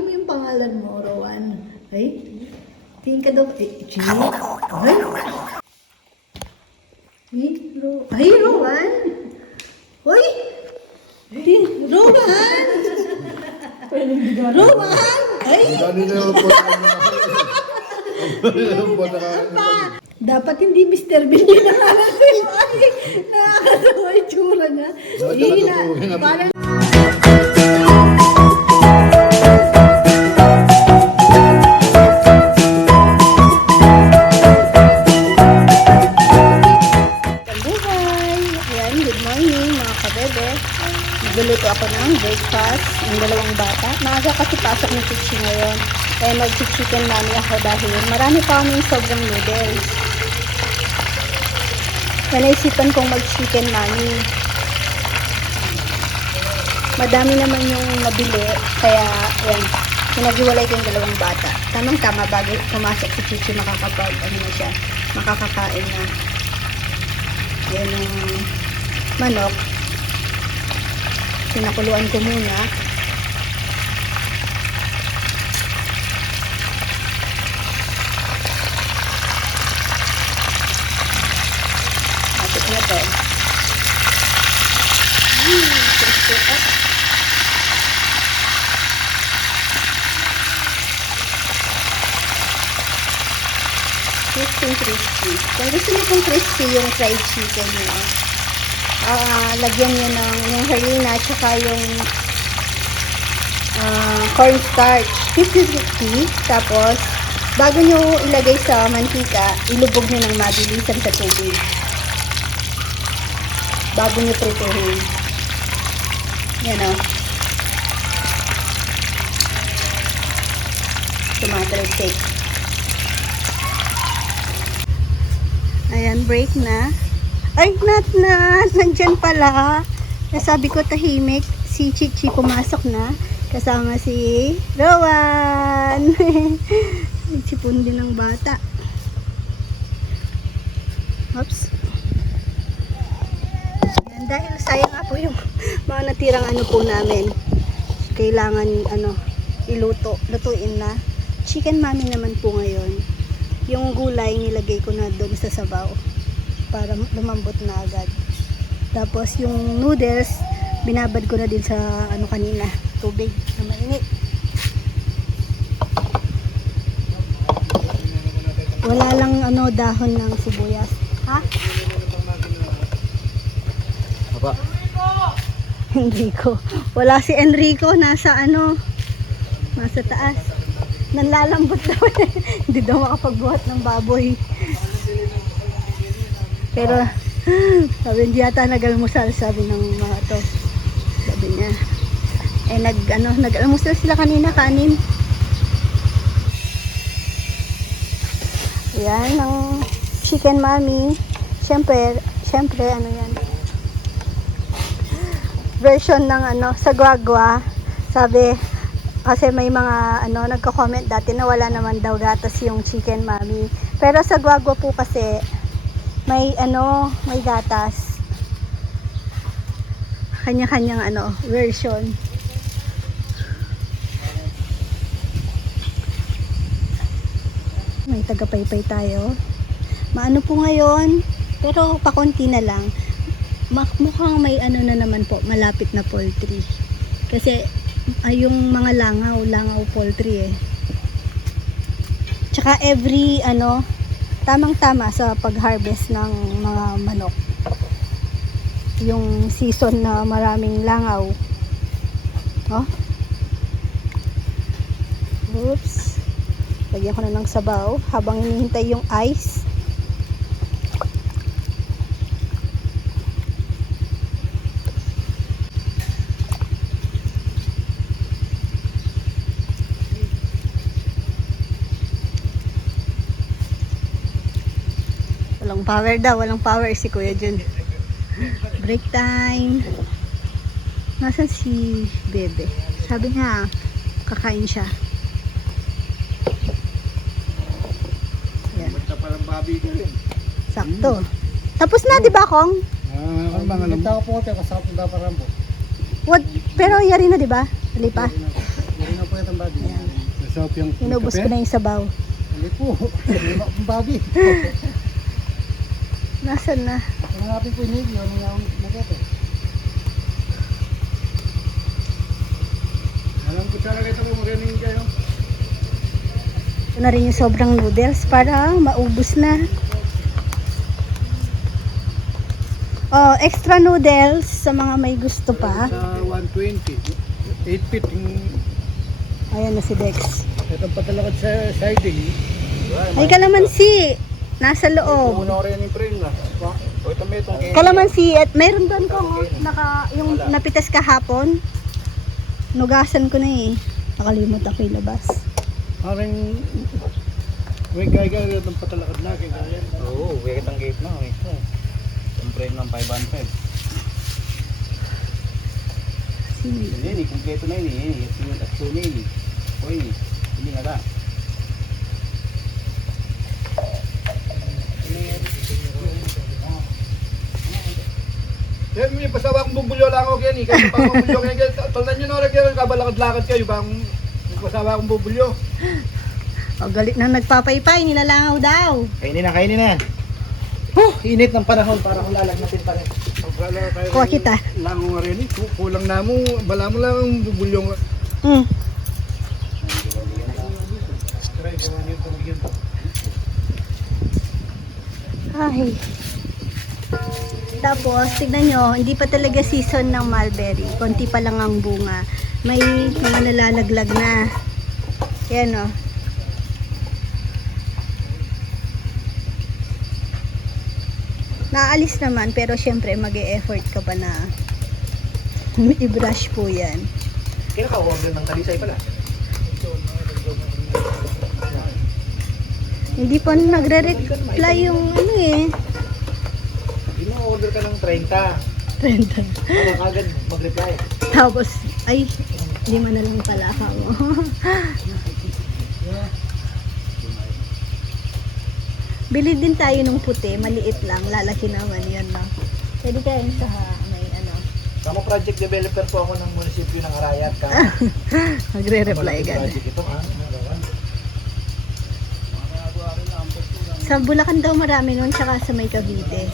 Sabi mo yung pangalan mo, Rowan. Ay, tingin ka daw. Chi? Ay? Ay, Rowan! Hoy! Rowan! Rowan! Ay! Dapat hindi Mr. Bean yung nakakatawa. Ay, nakakatawa yung tsura niya. Parang... Nagluluto ako ng breakfast ng dalawang bata. Maaga kasi pasok ng chichi ngayon. Kaya mag-chicken mami ako dahil marami pa kaming sobrang noodles. Naisipan kong mag-chicken mami. Madami naman yung nabili. Kaya, yan. Pinag-iwalay ko yung dalawang bata. Tamang-tama bago pumasok si chichi makakapag, makakakain na. Yan yung manok. Pinakuluan ko muna. Masuk na to. Crispy pa. Crispy. Kung gusto niyo pong crispy yung fried chicken nyo, lagyan nyo ng yung harina at saka yung cornstarch 50-50. Tapos bago nyo ilagay sa mantika, ilubog nyo ng mabilisan sa tubig bago nyo prituhin. Yan o, tomato stick. Ayan, break na. Ay, nandyan pala. Nasabi ko tahimik. Si Chichi pumasok na. Kasama si Rowan. Sipon din ng bata. Oops. Ayan, dahil sayang nga po yung mga natirang ano po namin. Kailangan lutuin na. Chicken mami naman po ngayon. Yung gulay nilagay ko na doon sa sabaw para lumambot na agad. Tapos yung noodles, binabad ko na din sa kanina, tubig na mainit. Wala lang dahon ng sibuyas. Ha? Apa? Enrico. Wala si Enrico, nasa nasa taas. Nanlalambot daw. Hindi daw makapagbuhat ng baboy. Pero sabi, hindi yata nag-almusal, sabi ng mga to. Sabi niya. Nag-almusal sila kanina, kanin. Yan, ang chicken mami. Siyempre, yan. Version ng sa guagua. Sabi, kasi may mga nagko-comment dati na wala naman daw gatas yung chicken mami. Pero sa guagua po kasi, may gatas. Kanya-kanyang version. May tagapaypay tayo. Maano po ngayon, pero pakunti na lang. Mukhang may na naman po, malapit na poultry. Kasi yung mga langaw poultry Tsaka every tamang-tama sa pag-harvest ng mga manok. Yung season na maraming langaw. Oh. Oops. Lagyan ko na ng sabaw habang hinihintay yung ice. Walang power si Kuya Jun. Break time. Nasaan si Bebe? Sabi niya, kakain siya. Yan. Sakto. Tapos na, di ba, Kong? Ang mga nagtaka po ito, kasama po dapat rambo. Pero yari na, di ba? Dali pa. Yari na po itong Ayan. Masarap yung Inubos ko kape. na yung sabaw. Hindi po. Lima akong babi. Nasaan na? Hanapin ko yung hindi. Ano nga akong nagato. Alam ko sana kayo kung magaling kayo. Ito na rin yung sobrang noodles para maubos na. Oh, extra noodles sa mga may gusto pa. Sa 120. 8 feet. Ayan na si Dex. Itong patalakad sa siding. Ay, kalamansi! Nasa loob. Una ko rin yung frame na. O ito may itong Kalamansi at mayroon doon ko yung napitas kahapon. Nugasan ko na eh. Nakalimutan ko ilabas. Parang may gaya itong patalakad na. Oo, wait ang gate na. Ang frame ng 500. Hindi, kumpleto na yun eh. At sunil. Uy, hindi nga da. Yan, may pasawa kong bubulyo lang ako yan eh. Kasi pang bubulyo kayo. Toldan nyo na rin kayo. Kabalakad-lakad kayo. Bang may pasawa kong bubulyo. O, galit na nagpapaypay. Nilalangaw daw. Kainin na. Init ng panahon para kung lalagnatin pa rin. Kuha kita. Lango nga rin eh. Kulang na mo. Bala mo lang ang bubulyo nga. Mm. Ay. Tapos, tignan nyo, hindi pa talaga season ng mulberry. Konti pa lang ang bunga. May mga nalalaglag na. Yan o. Naalis naman, pero syempre mag-e-effort ka pa na i-brush po yan. Kaya ka-order ng talisay pala. Hindi pa nagre-reply yung ano eh. Hindi mo order ka ng 30. Trend. Ano kagad mag-reply. Tapos, ay, 5 na lang pala ka mo. Bili din tayo ng puti, maliit lang, lalaki naman yan lang. Pwede kayo sa may ano. Kamo project developer po ako ng munisipyo ng Arayat. Magre-reply agad. Project ito ha. Sa Bulacan daw marami nun, tsaka sa may Cavite.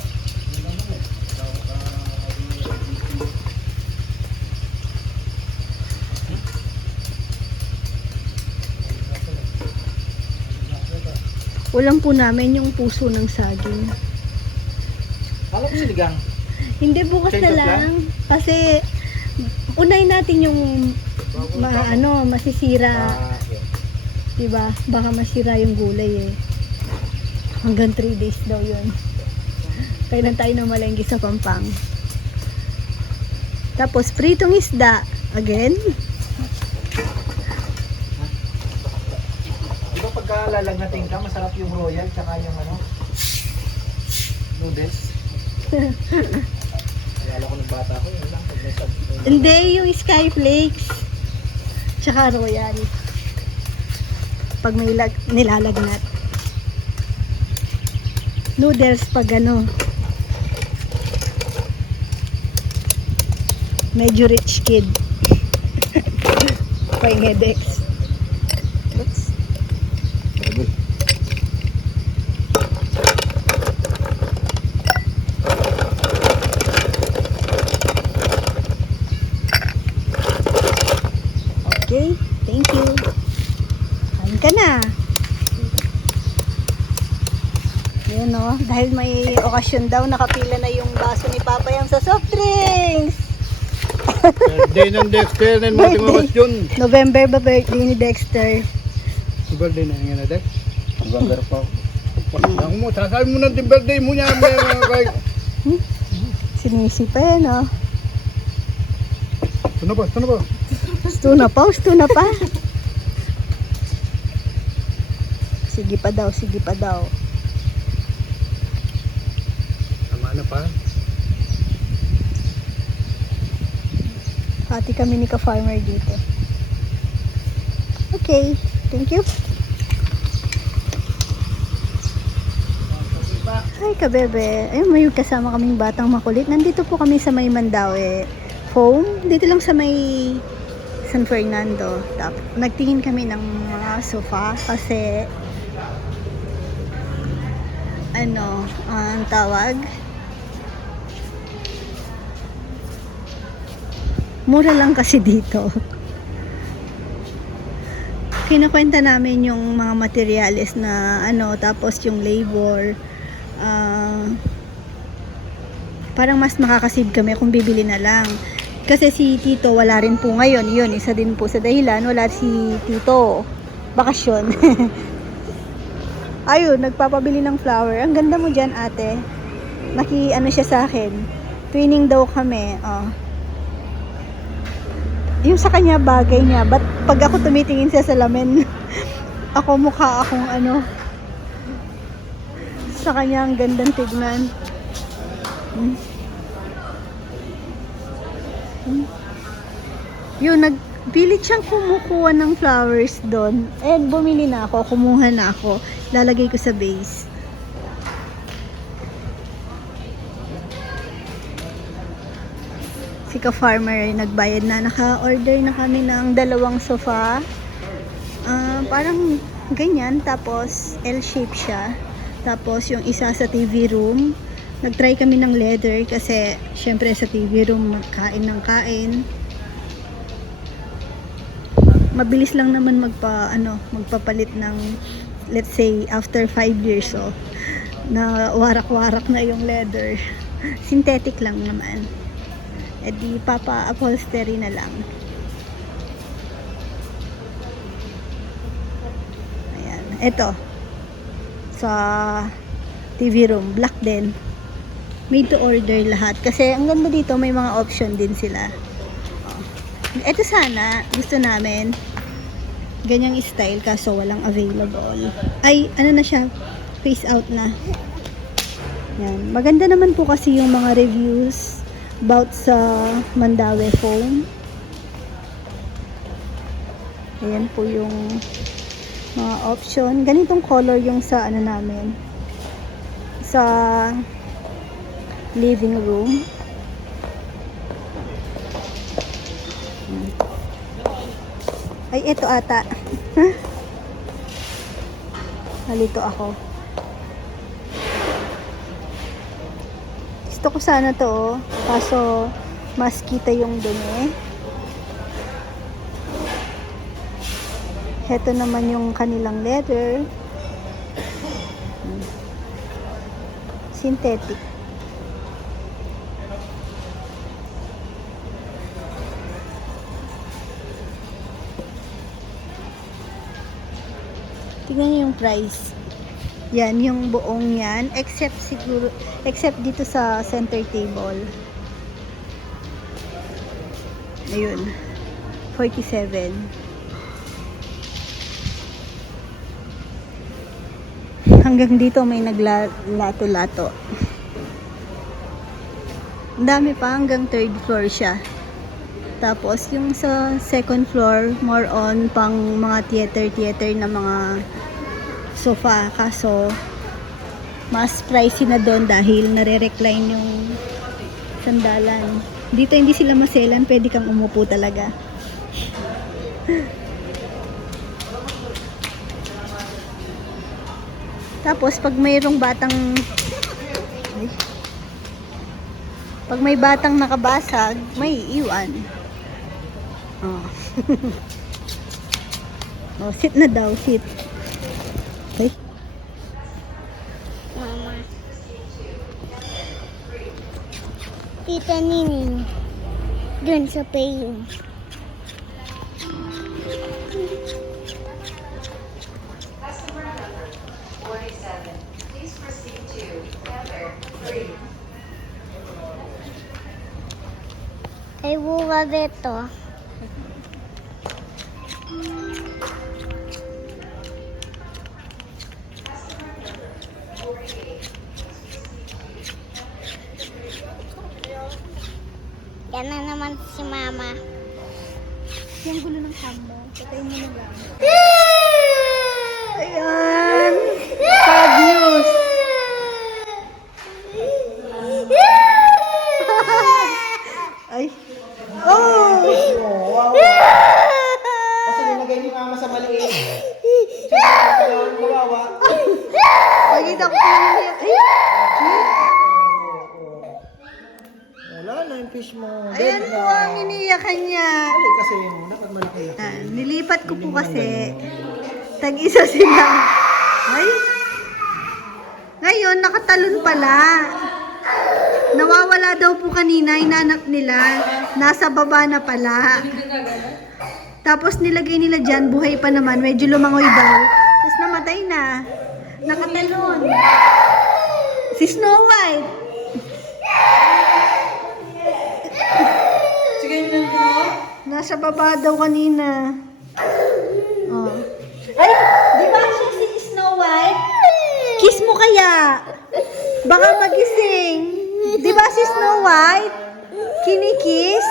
Ulam po namin yung puso ng saging. Kala ko sinigang. Hindi, bukas na Change of lang. Kasi unay natin yung masisira. Okay. Diba? Baka masira yung gulay eh. Hanggang 3 days daw yun. Kailan tayo na malenggi sa Pampang. Tapos pritong isda. Again. Di ba pagka lalagnatin ka, masarap yung royal tsaka yung ano? Noodles. Ayala ko ng bata ko, yun lang. Pag may sab. Hindi, yung skyflakes. Tsaka royal. Pag may nilalagnat. Noodles pag ano. Medyo rich kid. Pang headaches. Oops. Okay, thank you. Kain ka na. Yan o, dahil may okasyon daw, nakapila na yung baso ni Papa yung sa soft drinks. Birthday ng Dexter and mga tingawas yun. November ba birthday ni Dexter? Birthday na nga na Dex. November po. Ako mo, sasabi mo na yung birthday mo niya. Sinisi pa yan o. Ano ba? Sto na pa. Sige pa daw. Tama na pa. Pati kami ni ka-farmer dito. Okay, thank you. Hi kabebe. Ayun, may kasama kaming batang makulit. Nandito po kami sa may Mandaue Foam. Dito lang sa may San Fernando. Nagtingin kami ng mga sofa kasi ano, ang tawag, mura lang kasi dito. Kinukwenta namin yung mga materyales na ano, tapos yung labor. Parang mas makakasave kami kung bibili na lang. Kasi si Tito wala rin po ngayon. Yun, isa din po sa dahilan. Wala si Tito. Bakasyon. Ayun, nagpapabili ng flower. Ang ganda mo dyan, ate. Ano siya sa akin. Twinning daw kami. Oh. Yung sa kanya, bagay niya. But pag ako tumitingin sa salamin, ako mukha akong ano. Sa kanya, ang gandang tignan. Yun, nagpilit siyang kumukuha ng flowers doon. And bumili na ako, kumuha na ako. Lalagay ko sa vase. Si ka-farmer ay nagbayad na. Naka-order na kami ng 2 sofa. Parang ganyan. Tapos L-shape siya. Tapos yung isa sa TV room. Nag-try kami ng leather kasi syempre sa TV room kain ng kain. Mabilis lang naman magpapalit ng, let's say after 5 years na warak-warak na yung leather. Synthetic lang naman. E di papa-upholstery na lang. Ayan. Ito. Sa TV room. Black din. Made to order lahat. Kasi ang ganda dito, may mga option din sila. Ito sana, gusto namin. Ganyang style, kaso walang available. Ay, ano na siya? Face out na. Yan. Maganda naman po kasi yung mga reviews about sa Mandawi foam. Ayan po yung mga option. Ganitong color yung sa ano namin. Sa living room. Ay, ito ata. Halito ako. Gusto ko sana to, kaso mas kita yung dumi. Heto naman yung kanilang leather. Synthetic. Tingnan niyo yung price. Yan, yung buong yan. Except dito sa center table. Ayun. 47. Hanggang dito may naglato-lato. Ang dami pa, hanggang 3rd floor siya. Tapos yung sa 2nd floor, more on pang mga theater na mga sofa. Kaso mas pricey na doon dahil nare-recline yung sandalan. Dito hindi sila maselan, pwede kang umupo talaga. Tapos pag mayroong pag may batang nakabasag, may iwan. Oh. Oh, sit na daw, sit. Okay. Mama. Tita Nining. Dun sa payong. Ay, buka dito. Yan na naman si Mama. Yung gulo ng cam mo, patayin mo na lang. Ayan! Sad news! Ay! Oh! sumama sa maliit. Siyempre, kawawa. Pagkita ko po umiiyak. Wala na yung fish mo. Ayan po ang iniiyakan niya. Mali kasi yun. Dapat malaki-laki. Nilipat ko po kasi. Tag-isa sila. Ay. Ngayon, nakatalon pala. Nawawala daw po kanina, hinanap nila. Nasa baba na pala. Tapos nilagay nila dyan, buhay pa naman. Medyo lumangoy daw. Tapos namatay na. Nakatalon. Si Snow White. Nasa baba daw kanina. Oh. Ay, di ba siya si Snow White? Kiss mo kaya. Baka magising. Di ba si Snow White? Kinikiss?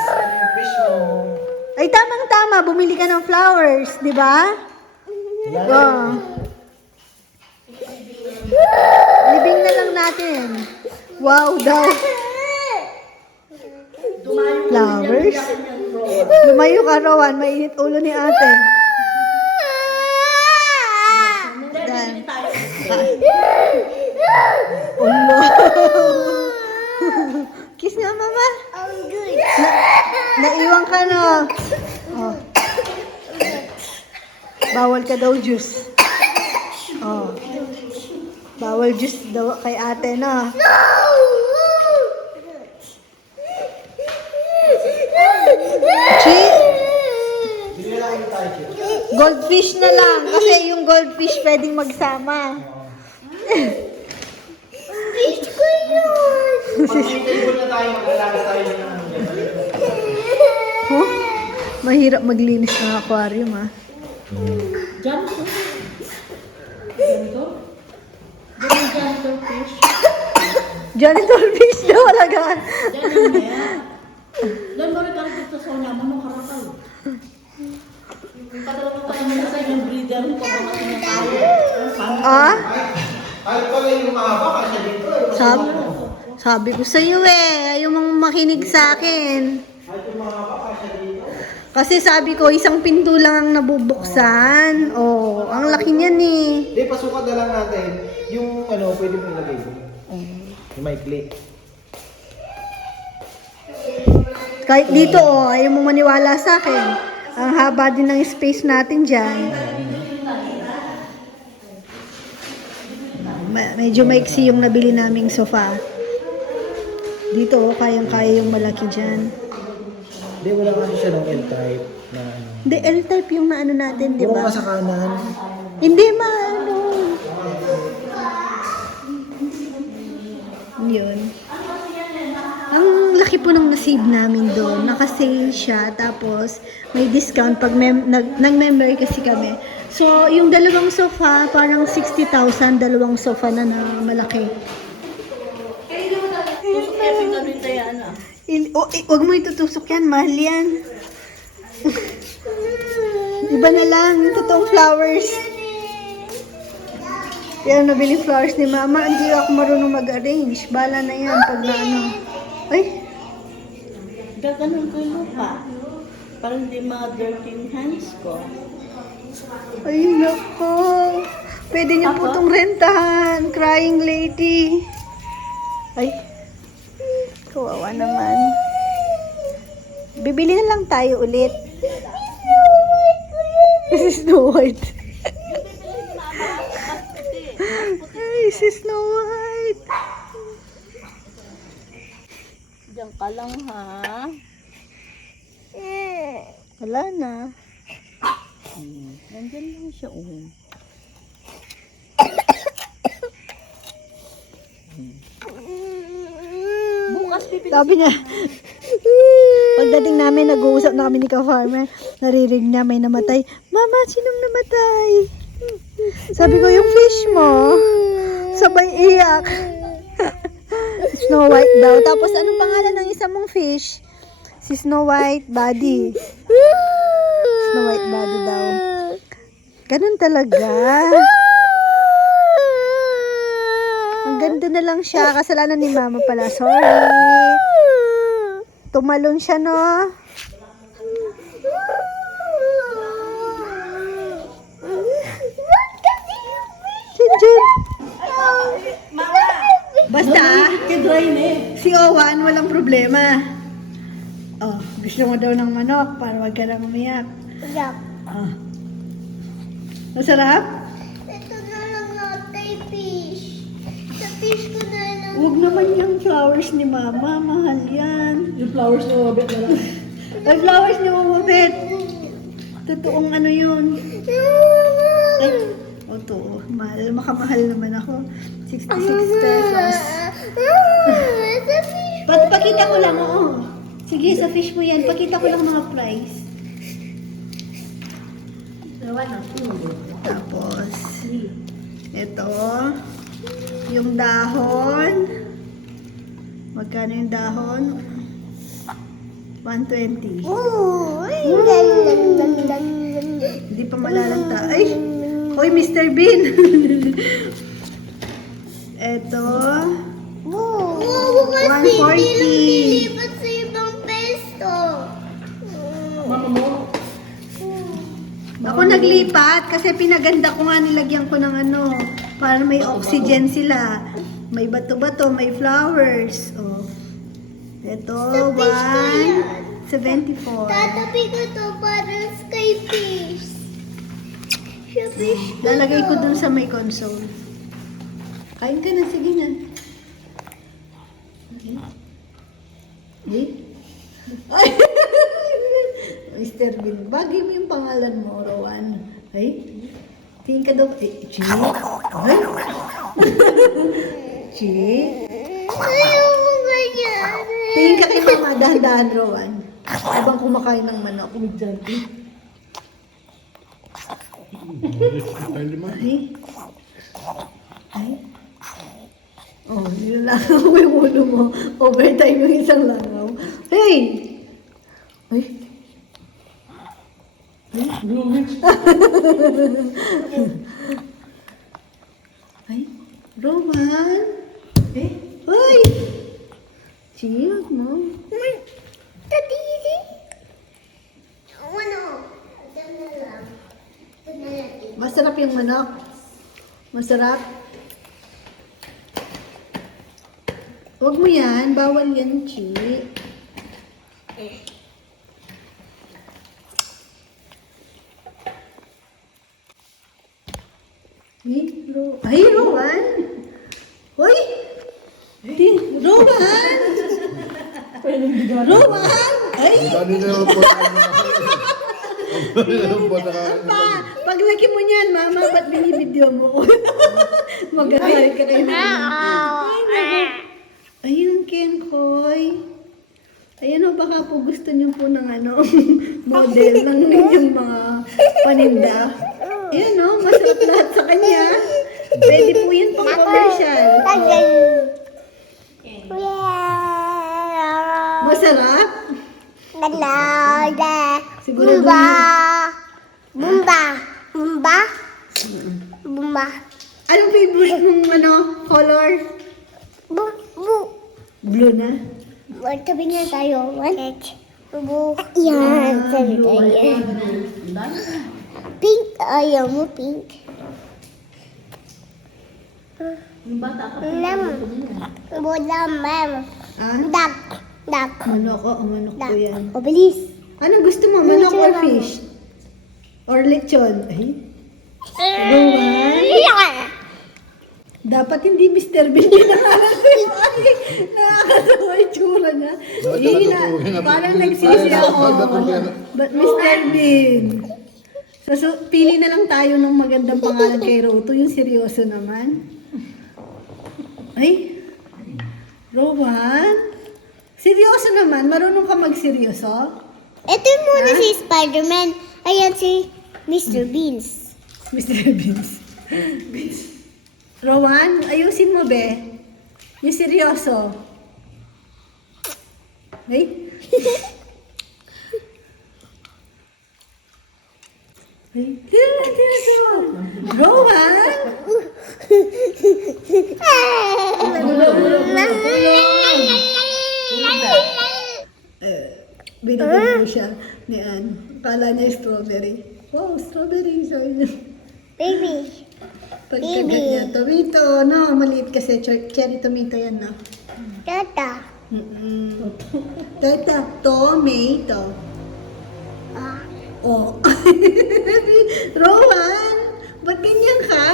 Fish mo. Ay, tamang-tama. Bumili ka ng flowers, di ba? Oh. Libing na lang natin. Wow daw. Flowers? Lumayo ka, Rowan. Mainit ulo ni ate. Dan. Ulo. Kiss nga, mama. Naiwan ka, no? Oh. Bawal ka daw juice. Oh. Bawal juice daw kay ate, no? Chi? Goldfish na lang. Kasi yung goldfish pwedeng magsama. Fish ko yun! Pag may table na tayo, mag-alaga tayo ng ano dyan. Huh? Mahirap maglinis ng aquarium, ah. Janitor fish daw alagaan. Dan baru taruh kita soalnya mama karakal. Padahal kita yang saya yang breeder ko ba natin tayo. Ah? Ay, pala yung mahaba kasi dito. Sabi ko sa iyo ayaw mong makinig sa akin. Ay, yung mahaba kasi dito. Kasi sabi ko, isang pinto lang ang nabubuksan. Oh, ang laki niyan eh. Hindi, pasukat na lang natin. Yung ano, pwede mo ilagay doon. Yung maikli. Kahit dito, oh, ayaw mo maniwala sa akin. Ang haba din ng space natin dyan. Medyo maiksi yung nabili naming sofa. Dito, oh, kayang-kaya yung malaki dyan. Hindi, wala kasi siya ng L-type na ano. Hindi, L-type yung naano natin, di Yung ba? sa kanan. Hindi maano. Yun. Ang laki po ng nasave namin doon. Naka-sale siya. Tapos, may discount pag nag-member kasi kami. So, yung dalawang sofa, parang 60,000. Dalawang sofa na malaki. Kevin kami tayo ano. Huwag mo itutusok yan. Mahal yan. Iba na lang. Yung totoong flowers. Yan, nabili flowers ni mama. Hindi ako marunong mag-arrange. Bala na yan pag na ano. Ay, Gaganon ko yung lupa. Para hindi mga dirty yung hands ko. ay nako. Pwede niyo po itong rentahan. Crying lady. Ay, kawawa naman. Bibili na lang tayo ulit. This is Snow White. Ay, si Snow White. Diyan ka lang ha. Wala na. Nandyan lang siya. Bukas pipili. Sabi niya, pagdating namin, nag-uusap na kami ni ka-farmer, naririnig niya may namatay. Mama, sinong namatay? Sabi ko, yung fish mo. Sabay iyak. Snow White daw. Tapos, anong pangalan ng isa mong fish? Si Snow White Body. Snow White Body daw. Ganun talaga. Ang ganda na lang siya. Kasalanan ni mama pala. Sorry. Tumalon siya, no? Si Owan, walang problema. Oh, gusto mo daw ng manok para wag ka nang umiyak. Yuck. Oh. Masarap? Ito na lang natin fish. Sa fish ko na lang. Huwag naman yung flowers ni Mama. Mahal yan. Yung flowers na mabit na lang. Ay, flowers ni Mama Bet. Totoong ano yun. Ay, o to. Mahal. Makamahal naman ako. 66 pesos. Sa fish. Pakita ko lang, oo. Sige, sa fish mo yan. Pakita ko lang mga price. Tapos, ito. Yung dahon. Magkano yung dahon? 120. Hindi pa malalanta. Ay! Hoy, Mr. Bean! Ito. Wow, kasi 140. hindi lang nilipat sa ibang pesto. Mama mo, Ako naglipat kasi pinaganda ko nga, nilagyan ko ng ano, para may oxygen sila. May bato-bato, may flowers. Oh. Ito, fish ko yan. 174. Tatabi ko to para sky fish. Sa fish ko Lalagay ko to. dun sa may console. Kain ka na, sige na. Okay. Ay! Mr. Bean, bagay mo yung pangalan mo, Rowan. Ay? Tingin ka daw, Chi? Ay? Chi? Ayaw mo ganyan. Tingin ka kay Mama, dahan-dahan, Rowan. Habang kumakain ng manok. Ay? Ay? Oh, nilalakaw mo yung ulo mo. Overtime yung isang langaw. Hey! Ay? Ay? Roman? Eh? Ay! Chill mo. Tatiti. Ano? Ito na lang. Ito na lang. Masarap yung manok? Masarap? Huwag mo yan. Bawal yan, Chi. Ay, Rowan! Hoy! Rowan! Rowan! Ay! dali na lang po. Dali na lang po. Pa, paglaki mo niyan, Mama, ba't binibidyo mo? Magagalit ka kayo. Ay, naku. Ayun, Ken Koy. Ayan o, baka po gusto niyo po ng ano, model ng inyong mga paninda. Ayan o, masarap lahat sa kanya. Pwede po yan pang commercial. Masarap? Siguro Bumba. Bumba. Bumba. Bumba. Anong favorite mong ano, color? Bu. Bu. Blue na? Tabi nga tayo. Bu. Yan. Sabi tayo. Pink. Ayaw mo pink. Lemon. Lemon. Ah? Duck. Duck. Manok ko, manok ko Duck. yan. O, bilis. Anong gusto mo, manok or Lechon. fish? Or lechon? Ay, Rowan? Dapat hindi Mr. Bean yung nakakatawa. Nakakatawa yung tsura niya. Parang nagsisiya ako. But Mr. Bean. So, pili na lang tayo ng magandang pangalan kay Roto. Yung seryoso naman. Ay, Rowan? Seryoso naman? Marunong ka magseryoso? Ito muna si Spider-Man. Ayan si Mr. Beans. Mr. Beans. Rowan, ayusin mo, be. Yung seryoso. Ay? Ay? Tira. Rowan? Binigyan mo siya ni Ann. Kala niya strawberry. Wow, strawberry. Sabi niya. Baby. Pagkagat niya, tomato, no? Maliit kasi cherry tomato yan, no? Tata. Tata, tomato. Oh. Rowan, ba't ganyan ka?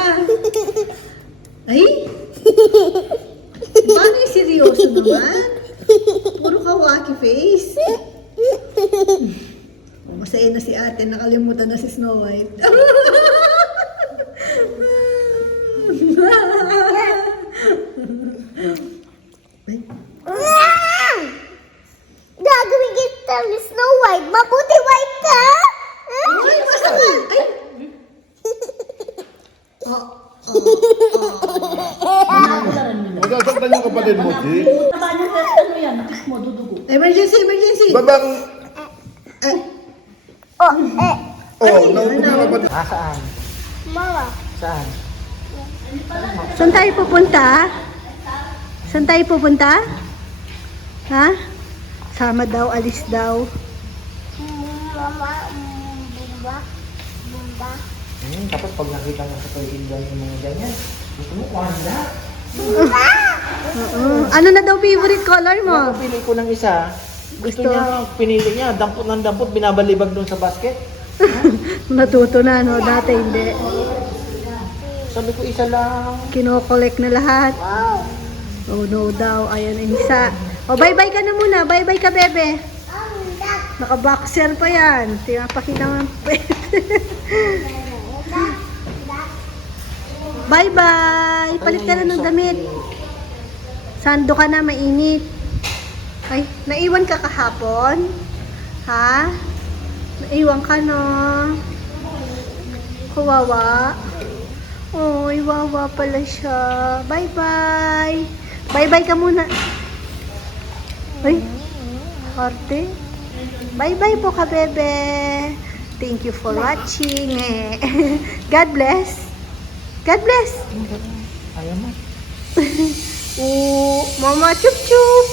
Ay? Paano yung seryoso naman? Puro kawaki face. Oh, masaya na si ate, nakalimutan na si Snow White. Gagawin kita ni Snow White. Mabuti white ka? Ay, masakit! Ay! Oh, Huwag sasaktan yung kapatid mo, G. Paano ano yan? Nakis mo, dudugo. emergency, emergency! Babang... Oh, Oh, nauntog yung kapatid. Saan? Mama. Saan? Saan tayo pupunta? Saan tayo pupunta? Ha? Sama daw, alis daw. Mama, bumba. Bumba. Tapos pag nakita mo sa pagkindan yung mga ganyan, gusto mo kuhanda. Oo. Ano na daw favorite color mo? Pili ko ng isa. Gusto. Gusto niya, pinili niya, dampot ng dampot, binabalibag doon sa basket. Natuto na, no? Dati hindi. Sabi ko isa lang. Kino-collect na lahat. Wow. Oh, no daw. Ayan ang isa. Oh, bye-bye ka na muna. Bye-bye ka, bebe. Naka-boxer pa yan. Tinapakita mo. Bye-bye! Palit ka na ng damit. Sando ka na, mainit. Ay, naiwan ka kahapon? Ha? Naiwan ka, no? Kawawa. Oy, wawa pala siya. Bye-bye! Bye-bye ka muna. Ay, arte. Bye-bye po ka, bebe. Thank you for watching. God bless. God bless. Ayaw mo. Mama chup chup.